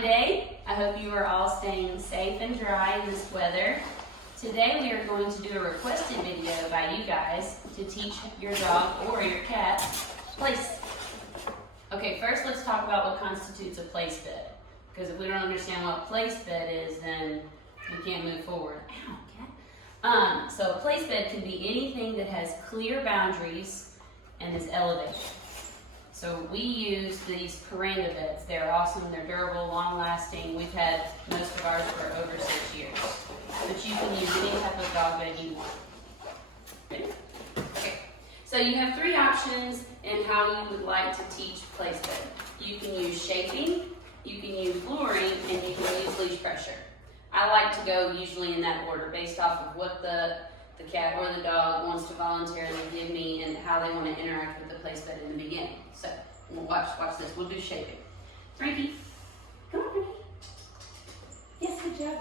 my day. I hope you are all staying safe and dry in this weather. Today we are going to do a requested video by you guys to teach your dog or your cat place. Okay, first let's talk about what constitutes a place bed. Because if we don't understand what place bed is, then we can't move forward. Ow, cat. So a place bed can be anything that has clear boundaries and is elevated. So we use these paranda beds. They're awesome, they're durable, long-lasting. We've had most of ours for over 6 years. But you can use any type of dog bed you want. Ready? Okay. So you have 3 options in how you would like to teach place bed. You can use shaping, you can use luring, and you can use leash pressure. I like to go usually in that order based off of what the cat or the dog wants to voluntarily give me and how they want to interact with the place bed in the beginning. So we'll watch this. We'll do shaping. Frankie, come on, Frankie. Yes, good job.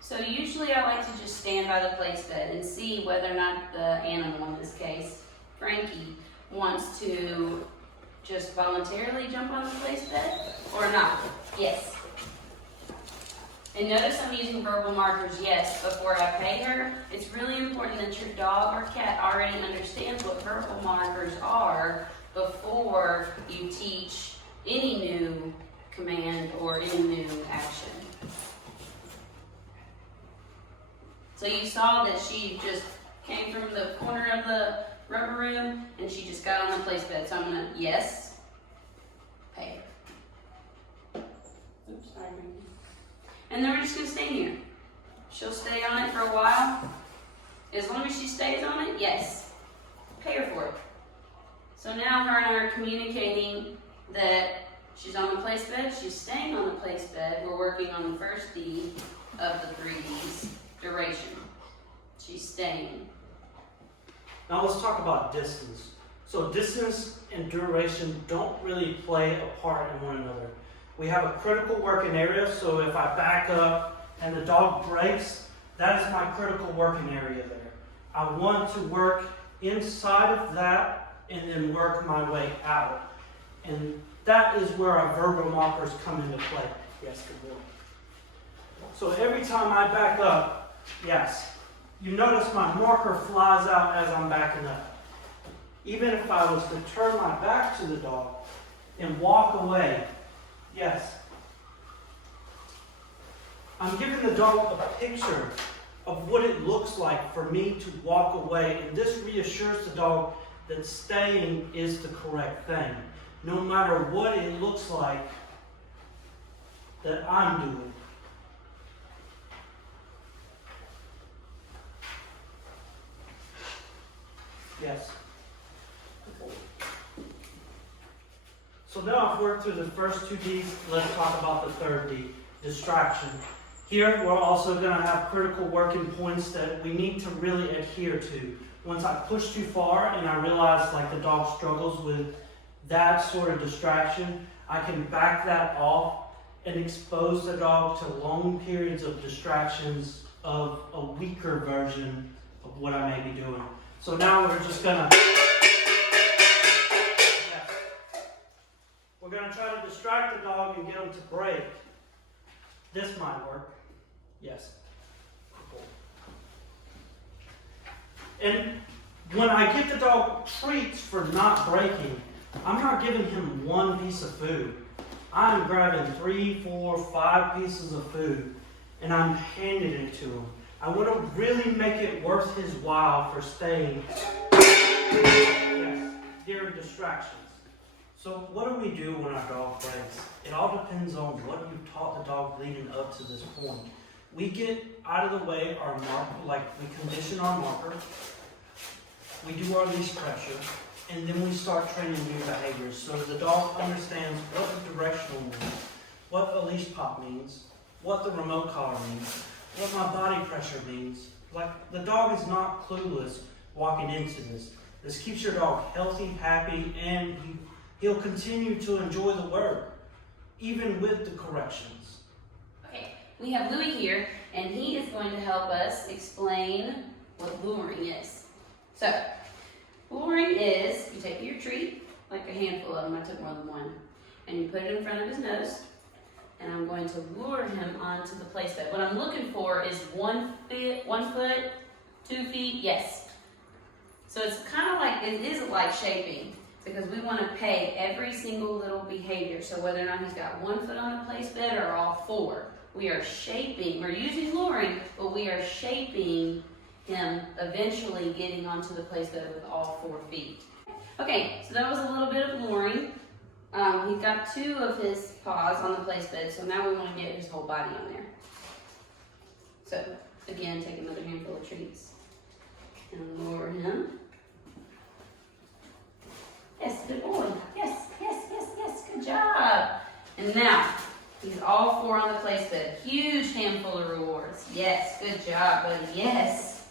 So usually I like to just stand by the place bed and see whether or not the animal, in this case, Frankie, wants to just voluntarily jump on the place bed or not. Yes. And notice I'm using verbal markers, yes, before I pay her. It's really important that your dog or cat already understands what verbal markers are before you teach any new command or any new action. So you saw that she just came from the corner of the rubber room and she just got on the place bed. So I'm gonna, yes, pay her. Oops, sorry. And then we're just gonna stay here. She'll stay on it for a while. As long as she stays on it, yes, pay her for it. So now her and I are communicating that she's on the place bed, she's staying on the place bed. We're working on the first D of the 3 Ds, duration. She's staying. Now let's talk about distance. So distance and duration don't really play a part in one another. We have a critical working area, so if I back up and the dog breaks, that is my critical working area there. I want to work inside of that and then work my way out. And that is where our verbal markers come into play. Yes, good boy. So every time I back up, yes, you notice my marker flies out as I'm backing up. Even if I was to turn my back to the dog and walk away, yes, I'm giving the dog a picture of what it looks like for me to walk away, and this reassures the dog that staying is the correct thing. No matter what it looks like that I'm doing. Yes. So now I've worked through the first 2 Ds, let's talk about the 3rd D, distraction. Here we're also going to have critical working points that we need to really adhere to. Once I push too far and I realize like the dog struggles with that sort of distraction, I can back that off and expose the dog to long periods of distractions of a weaker version of what I may be doing. So now we're just going to... We're going to try to distract the dog and get him to break. This might work. Yes. And when I give the dog treats for not breaking, I'm not giving him 1 piece of food. I'm grabbing 3, 4, 5 pieces of food and I'm handing it to him. I want to really make it worth his while for staying during distractions. So what do we do when our dog breaks? It all depends on what you've taught the dog leading up to this point. We get out of the way our marker, like we condition our marker, we do our leash pressure, and then we start training new behaviors. So the dog understands what the directional means, what a leash pop means, what the remote collar means, what my body pressure means. Like the dog is not clueless walking into this. This keeps your dog healthy, happy, and he'll continue to enjoy the work, even with the corrections. Okay, we have Louie here, and he is going to help us explain what luring is. So, luring is, you take your treat, like a handful of them. I took more than one. And you put it in front of his nose. And I'm going to lure him onto the place bed. What I'm looking for is 1 foot, 2 feet, yes. So it's kind of like, it is like shaping, because we want to peg every single little behavior. So whether or not he's got 1 foot on the place bed or all 4, we are shaping, we're using luring, but we are shaping him eventually getting onto the place bed with all 4 feet. Okay, so that was a little bit of luring. He's got 2 of his paws on the place bed, so now we want to get his whole body on there. So, again, take another handful of treats and lure him. Yes, good boy. Yes, yes, yes, yes, good job. And now, he's all 4 on the place bed. Huge handful of rewards. Yes, good job, buddy, yes.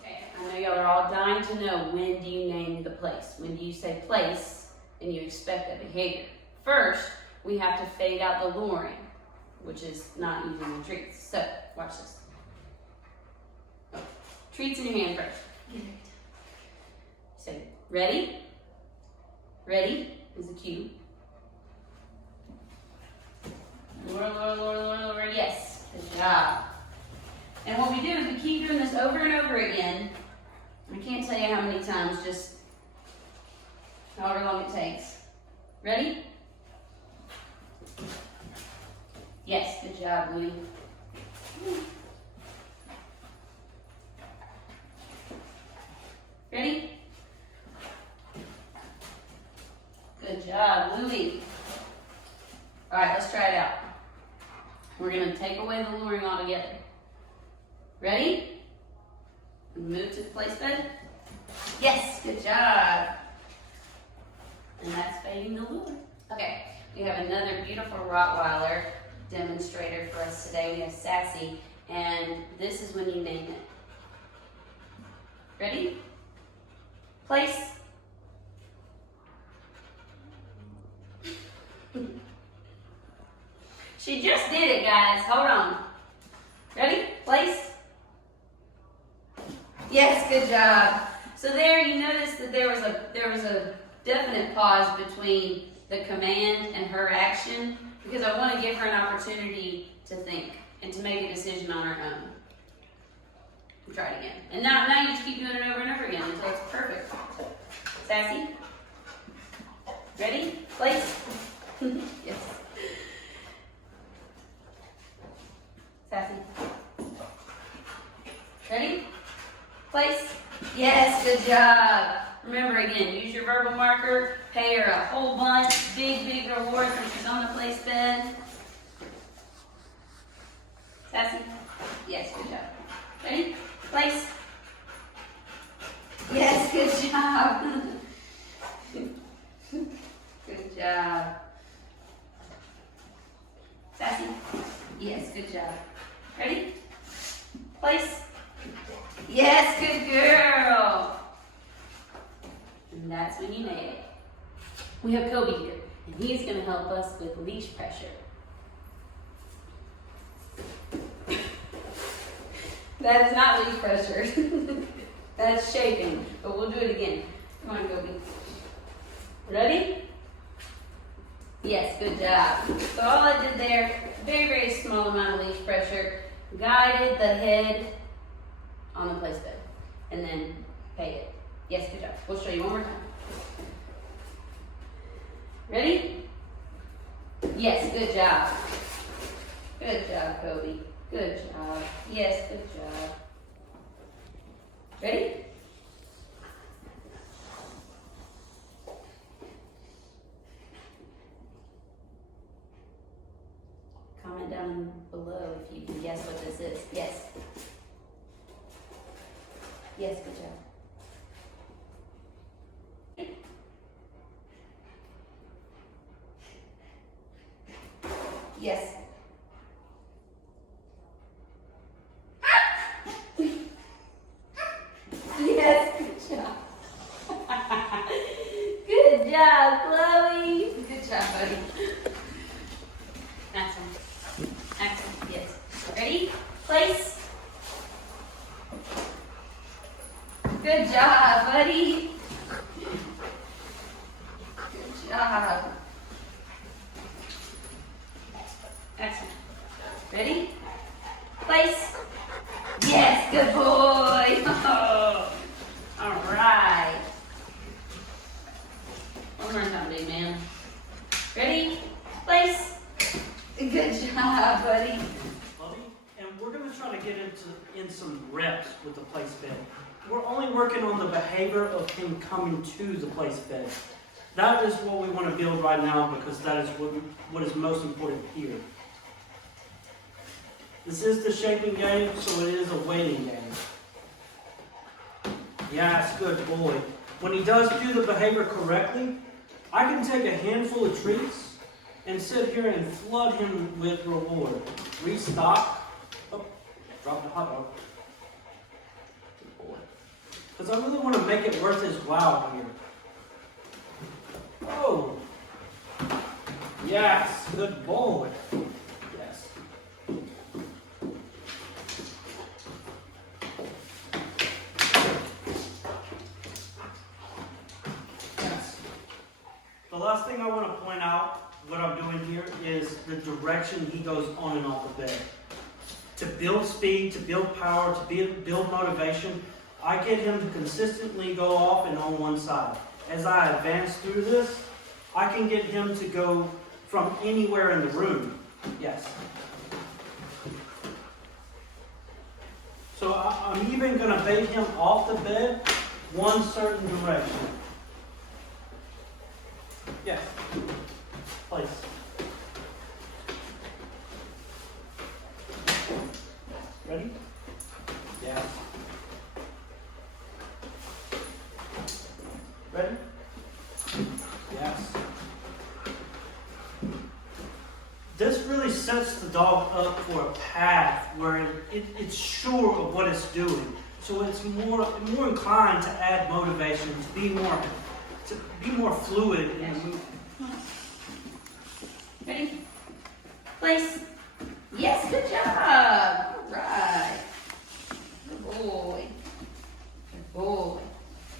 Okay, I know y'all are all dying to know, when do you name the place? When do you say place? And you expect that behavior. First, we have to fade out the luring, which is not using the treats. So, watch this. Oh, treats in your hand first. Get it. Say, ready? Ready is the cue. Lure, lure, lure, lure, lure. Yes, good job. And what we do is we keep doing this over and over again. I can't tell you how many times, just however long it takes. Ready? Yes, good job, Louie. Ready? Good job, Louie. All right, let's try it out. We're gonna take away the luring altogether. Ready? Move to the place bed. Yes, good job. And that's fading the lure. Okay, we have another beautiful Rottweiler demonstrator for us today. We have Sassy, and this is when you name it. Ready? Place. She just did it, guys. Hold on. Ready? Place. Yes, good job. So there, you notice that there was a definite pause between the command and her action, because I want to give her an opportunity to think and to make a decision on her own. Try it again. And now you just keep doing it over and over again until it's perfect. Sassy? Ready? Place? Yes. Sassy? Ready? Place? Yes, good job. Remember again, use your verbal marker, pay her a whole bunch, big rewards when she's on the place bed. Sassy? Yes, good job. Ready? Place? Yes, good job. Good job. Sassy? Yes, good job. Ready? Place? Yes, good girl. And that's when you made it. We have Kobe here, and he's going to help us with leash pressure. That is not leash pressure. That's shaping, but we'll do it again. Come on, Kobe. Ready? Yes, good job. So all I did there, very small amount of leash pressure, guided the head on the place bed, and then pay it. Yes, good job. We'll show you one more time. Ready? Yes, good job. Good job, Kobe. Good job. Yes, good job. Ready? Comment down below if you can guess what this is. Yes. Yes, good job. Yes. Yes, good job. Good job, Chloe. Good job, buddy. Excellent. Excellent, yes. Ready? Place. Good job, buddy. job, buddy. And we're going to try to get in some reps with the place bed. We're only working on the behavior of him coming to the place bed. That is what we want to build right now because that is what is most important here. This is the shaping game, so it is a waiting game. Yes, good boy. When he does do the behavior correctly, I can take a handful of treats and sit here and flood him with reward. Restock. Oh, drop the hot dog. Good boy. Because I really want to make it worth his while here. Oh. Yes, good boy. Yes. The last thing I want to point out, what I'm doing here, is the direction he goes on and off the bed. To build speed, to build power, to build motivation, I get him to consistently go off and on one side. As I advance through this, I can get him to go from anywhere in the room. Yes. So I'm even going to bait him off the bed one certain direction. Yes. Place. Ready? Yeah. Ready? Yes. This really sets the dog up for a path where it's sure of what it's doing. So it's more inclined to add motivation, to be more fluid in the movement. Ready? Place. Yes, good job. All right. Good boy. Good boy.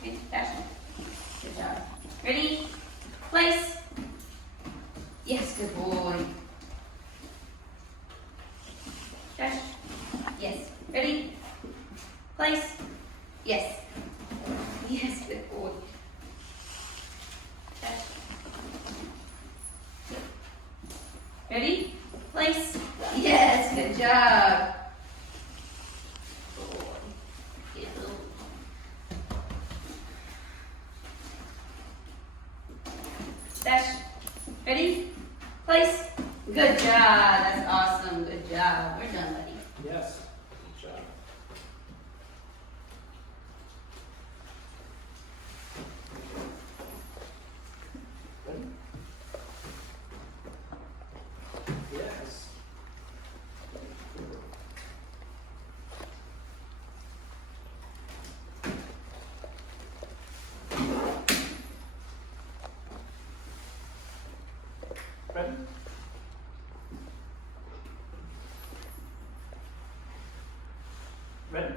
Okay, fashion. Good job. Ready? Place. Yes, good boy. Dash. Yes. Ready? Place. Yes. Yes, good boy. Dash. Ready? Place. Yes, good job. Boy. Get a little. Dash. Ready? Place. Good job. That's awesome. Good job. We're done, buddy. Yes. Good job. Ready? Yes. Ready? Ready?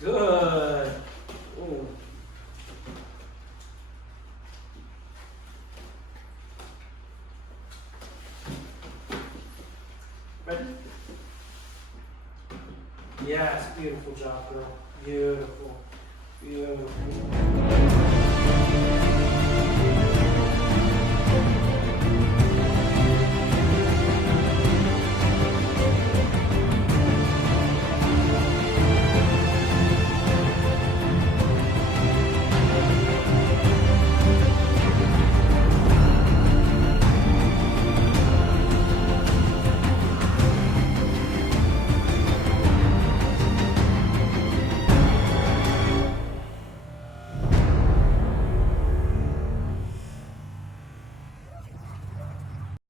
Good. Ooh. Ready? Yes, beautiful job, girl. Beautiful. Beautiful.